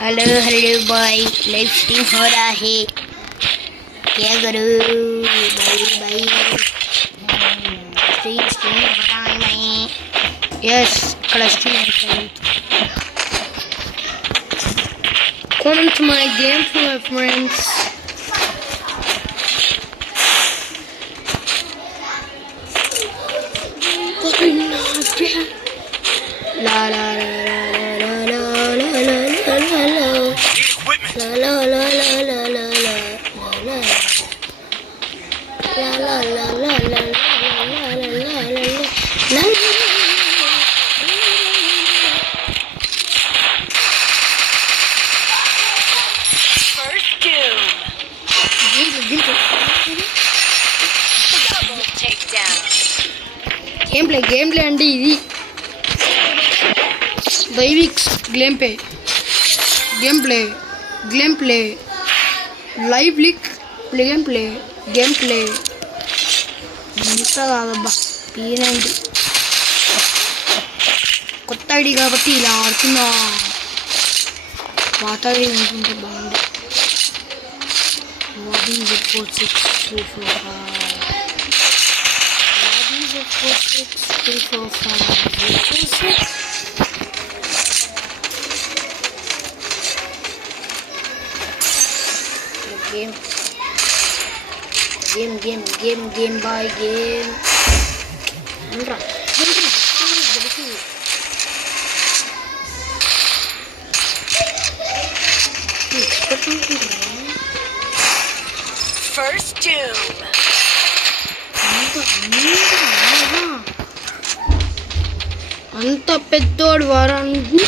Hello hello boy, live stream हो रहा है। क्या करूँ भाई स्ट्रीम हो रहा है मैं। Yes stream Come to my game, my friends. La la la la la la la la la la la la la la la la la la game play अंडी ఇది వైవిక్స్ गेम प्ले लाइव लीक game play ఇంత కాదబ్బా పీనండి కొత్త ఐడి కాబట్టి ఇలా ఆడుతున్నా పాత ఐడి ఉంటుంటే బాగుంది వాడి 46 game by game Andra first doom అంత పెద్దోడు వారానికి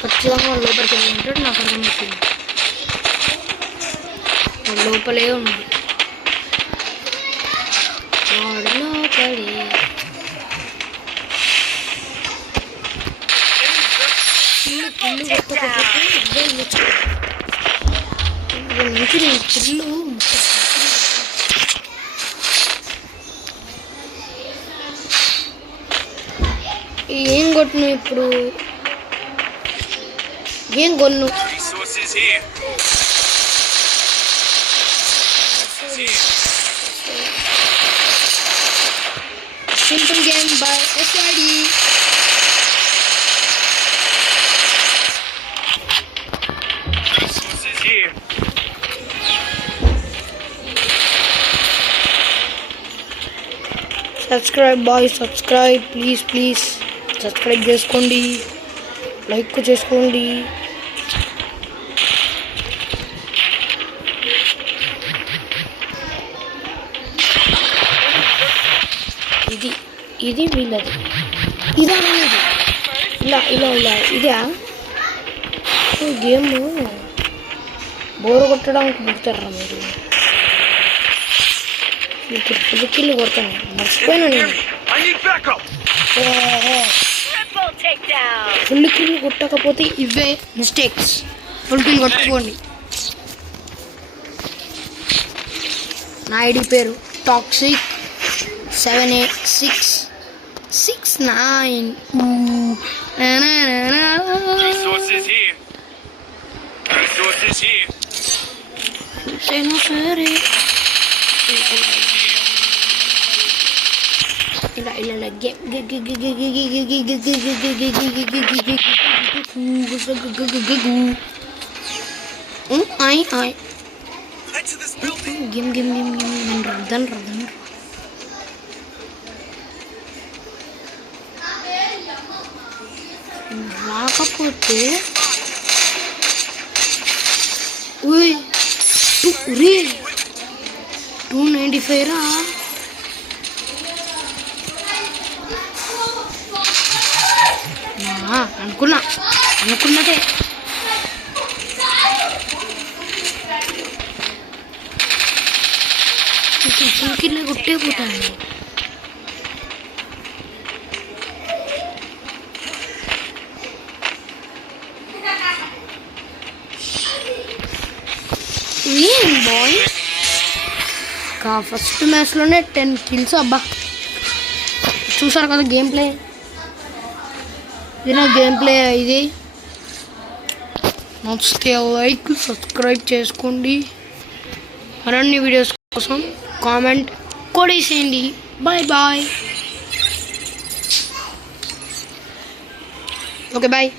ఖచ్చితంగా లోపలికి వెళ్ళి ఉంటాడు. నాకు అర్థమవుతుంది లోపలే ఉంది ఏం కొట్టిన ఇప్పుడు ఏం కొన్ను simple game by SRD subscribe bye subscribe please subscribe చేసుకోండి, లైక్ చేసుకోండి. ఇది వీళ్ళది ఇదా ఇలా ఇదా గేమ్ బోర్ కొట్టడానికి పుడతారా మీరు? ఫుల్ కిల్ కొడతాను మర్చిపోయినా నేను. ఫుల్ కిల్ కొట్టకపోతే ఇవే మిస్టేక్స్. ఫుల్ కిల్ కొట్టుకోండి. నా ఐడి పేరు టాక్సిక్ 786669. Resources here. ఇలా గేమ్ రన్ రాకపోతే 295 రా. అనుకున్నదే కింద కొట్టే పోతాను. బాయ్ ఫస్ట్ మ్యాచ్లోనే 10 kills అబ్బా. చూసారు కదా గేమ్ ప్లే. ఇది గేమ్ ప్లే ఇది నచ్చితే లైక్ సబ్స్క్రైబ్ చేసుకోండి మరిన్ని వీడియోస్ కోసం కామెంట్ కొట్టేసేయండి బాయ్ బాయ్ ఓకే బాయ్